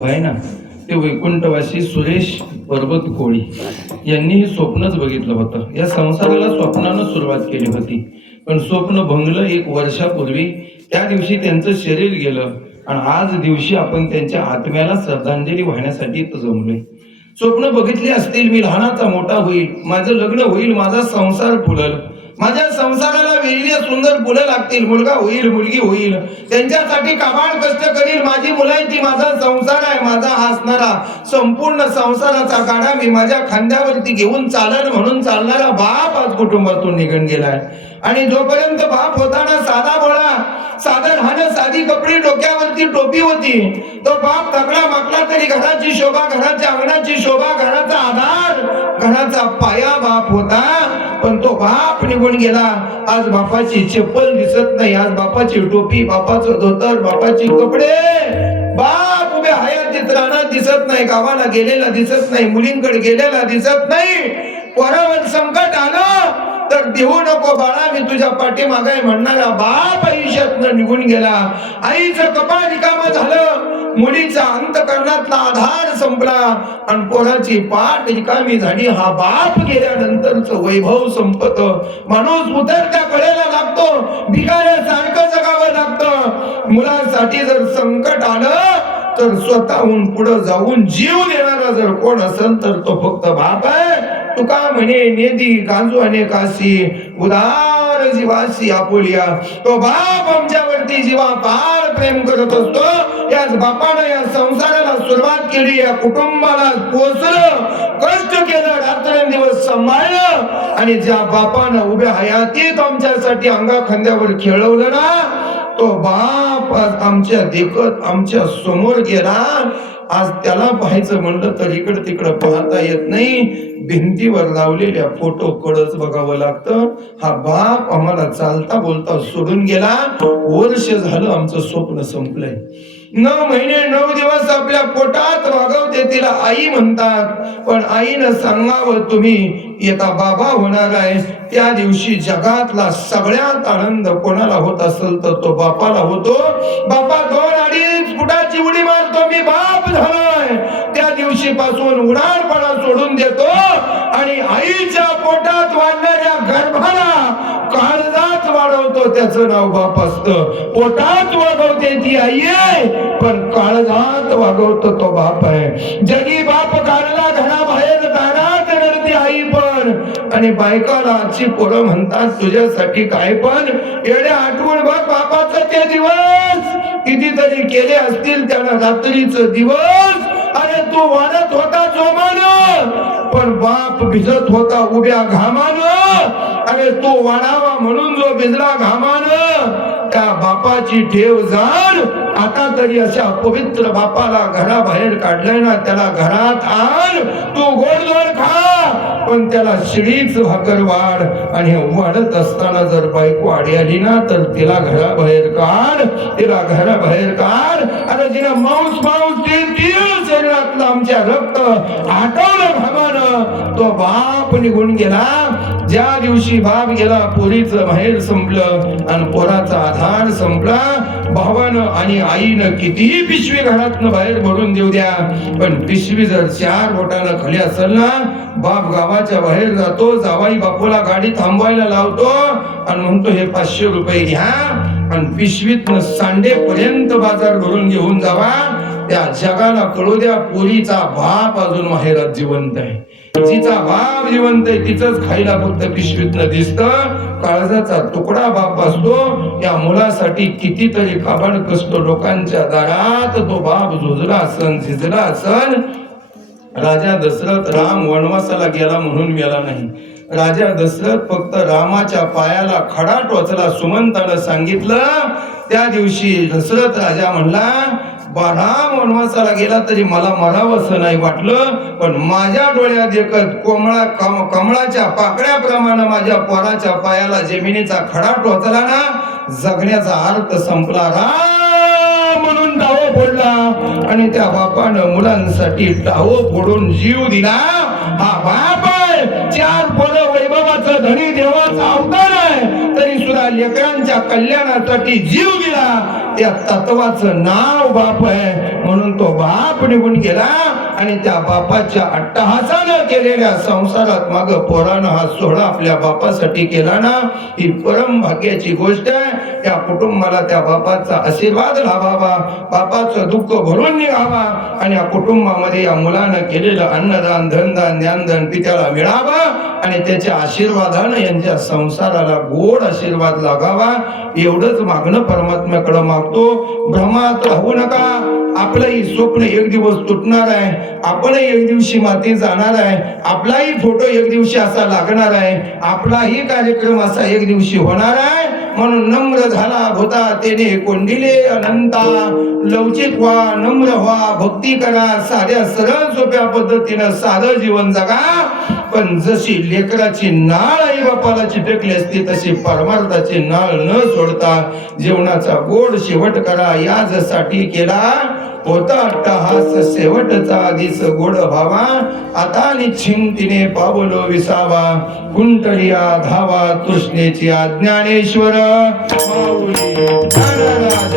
आहे ना ते वैकुंठवासी सुरेश पर्वत कोळी यांनी हे स्वप्नच बघितलं होतं. या संसाराला स्वप्नानं सुरुवात केली होती, पण स्वप्न भंगलं 1 वर्षापूर्वी. त्या दिवशी त्यांचं शरीर गेलं आणि आज दिवशी आपण त्यांच्या आत्म्याला श्रद्धांजली वाहण्यासाठी इथं जमलोय. स्वप्न बघितली असतील, मी लहानाचा मोठा होईल, माझं लग्न होईल, माझा संसार फुलल, माझ्या संसाराला वेगळी सुंदर फुलं लागतील, मुलगा होईल, मुलगी होईल, त्यांच्यासाठी काबाड कष्ट करील, माझी मुलांची, माझा संसार आहे, माझा हसणारा संपूर्ण संसाराचा गाडा मी माझ्या खांद्यावरती घेऊन चालल म्हणून चालणारा बाप आज कुटुंबातून निघून गेलाय. आणि जोपर्यंत बाप होता ना, साधा भोळा, साधं राहणं, साधी कपडी, डोक्यावरती टोपी होती, तो बाप तगडा मागला तरी घराची शोभा, घराच्या अंगणाची शोभा, घराचा आधार, घराचा पाया बाप होता. पण तो बाप निघून गेला. आज बापाची चप्पल दिसत नाही, आज बापाची टोपी, बापाचं धोतर, बापाची कपडे, बाप उभ्या हयातीत राहणार दिसत नाही, गावाला गेलेला दिसत नाही, मुलींकडे गेलेला दिसत नाही. पोरावर संकट आलं तर देऊ नको बाळा, मी तुझ्या पाठीमागे म्हणणारा बाप आयुष्यातनं निघून गेला. आईचं कपाळ रिकामं झालं, मुलीचा अंतकरणातला आधार संपला आणि पोराची पाठ रिकामी झाली. हा बाप गेल्यानंतरचं वैभव संपत. माणूस उतरत्या कडेला लागतो, भिकाऱ्यासारखं जगावं लागतं. मुलासाठी जर संकट आलं तर स्वतःहून पुढे जाऊन जीव देणारा जर कोण असेल तर तो फक्त बाप आहे. तुका म्हणे नेदी गांजू अनेकाशी, उदार जीवाशी आपुलिया. तो बाप आमच्यावरती जीवा पार प्रेम करत असतो. याच बापानं या संसाराला सुरुवात केली, या कुटुंबाला पोचलं, कष्ट केलं, रात्रंदिवस सांभाळलं. आणि ज्या बापानं उभ्या हयातीत आमच्यासाठी अंगा खांद्यावर खेळवलं ना, तो बाप आज आमच्या देखत आमच्या समोर गेला. आज त्याला पाहायचं म्हणलं तर इकडं तिकडं पाहता येत नाही, भिंतीवर लावलेल्या फोटो कडच बघावं लागतं. हा बाप आम्हाला चालता बोलता सोडून गेला. वर्ष झालं आमचं स्वप्न संपलंय. 9 महिने 9 दिवस आपल्या पोटात वागवते, तिला आई म्हणतात. पण आईनं सांगावं, तुम्ही येता बाबा होणार आहे. त्या दिवशी जगातला सगळ्यात आनंद कोणाला होत असेल तर तो बापाला होतो. बापा 2-2.5 फुटाची उडी मारतो, मी बाप झालोय. त्या दिवशी पासून उडाणपणा सोडून देतो आणि आईच्या पोटात वाढणाऱ्या गर्भाला काळजात वाढवतो. त्याचं नाव बाप असतं. पोटात वागवते ती आई आहे, पण काळजात वागवतो तो बाप आहे. जगी बाप काढला घराबाहेर दारात रडते आई पण. आणि बायकाला आजची पोरं म्हणतात तुझ्यासाठी काय पण. येड्या आठवण बघ बापाचं ते दिवस कितीतरी केले असतील त्याला रात्रीचं दिवस. अरे तू वाढत होता जोमानं, पण बाप भिजत होता उभ्या घामानं. अरे तो वाढावा म्हणून जो भिजला घामानं, त्या बापाची ठेव जाण. आता तरी अशा पवित्र बापाला घराबाहेर काढलंय ना, त्याला घरात आण, तू गोडधोड खा, पण त्याला शिडीच भाकर वाढ. आणि वाढत असताना जर बायको आडी आली ना तर तिला घराबाहेर काढ, तिला घराबाहेर काढ. अरे जिला मांस शरीरातलं आमच्या रक्त आटवलं घामानं, तो बाप निघून गेला. ज्या दिवशी बाप गेला, पोरीचं बाहेर संपलं आणि पोराचा आधार संपला. भावानं आणि आईनं कितीही पिशवी घरातनं बाहेर भरून देऊ द्या, पण पिशवी जर 4 बोटानं खाली असेल ना, बाप गावाच्या बाहेर जातो, जावाई बापूला गाडी थांबवायला लावतो आणि म्हणतो हे 500 रुपये घ्या आणि पिशवीतनं सांडेपर्यंत बाजार भरून घेऊन जावा. त्या जगाला कळू द्या, पोरीचा बाप अजून माहेरात जिवंत आहे. जिचा बाप जिवंत आहे तिचंच खायला फक्त पिशवीतनं दिसतं. काळजाचा तुकडा बाप असतो. या मुलासाठी कितीतरी काबाड कष्ट लोकांच्या दारात तो बाप झुजला असन, झिजला असन. राजा दशरथ राम वनवासाला गेला म्हणून मेला नाही. राजा दशरथ फक्त रामाच्या पायाला खडा टोचला, सुमंतानं सांगितलं. त्या दिवशी दशरथ राजा म्हणला, राम वनवासाला गेला तरी मला मरावंसं नाही वाटलं, पण माझ्या डोळ्यात देखत कमळाच्या पाकळ्याप्रमाणे माझ्या पोराच्या पायाला जमिनीचा खडा टोचला ना, जगण्याचा अर्थ संपला. राम म्हणून टाहो फोडला आणि त्या बापानं मुलांसाठी टाहो फोडून जीव दिला. हा बाप आहे. 4 पोरं वैभवाचं धनी देवाचा अवतार आहे, तरी सुद्धा लेकरांच्या कल्याणासाठी जीव दिला त्या तत्वाचं नाव बाप आहे. म्हणून तो बाप निघून गेला आणि त्या बापाच्या अट्टहासानं केलेल्या संसारात माग पोरानं हा सोहळा आपल्या बापासाठी केला ना, ही परम भाग्याची गोष्ट आहे. त्या कुटुंबाला त्या बापाचा आशीर्वाद लाभावा, बापाचं दुःख भरून निघावा आणि या कुटुंबामध्ये या मुलानं केलेलं अन्नदान धनदान ज्ञानदान पित्याला मिळावा आणि त्याच्या आशीर्वादानं यांच्या संसाराला गोड आशीर्वाद लागावा. एवढंच मागणं परमात्म्याकडे मागतो. भ्रमात राहू नका. आपलंही स्वप्न एक दिवस तुटणार आहे, आपणही एक दिवशी माती जाणार आहे, आपलाही फोटो एक दिवशी असा लागणार आहे, आपलाही कार्यक्रम असा एक दिवशी होणार आहे. म्हणून नम्र झाला भूता तेने कोंडिले अनंता. लवचिक व्हा, नम्र व्हा, भक्ती करा, साध्या सरळ सोप्या पद्धतीनं साधं जीवन जगा. पण जशी लेकराची नाळ आई बापाला चिटकली असते तशी परमार्थाची नाळ न सोडता जीवनाचा गोड शेवट करा. यासाठी केला होता अट्टहास शेवटचा आधीच गोड व्हावा. आता निश्चिंतीने पावलो विसावा, कुंटलिया धावा तृष्णेची ज्ञानेश्वर माऊली ज्ञानराज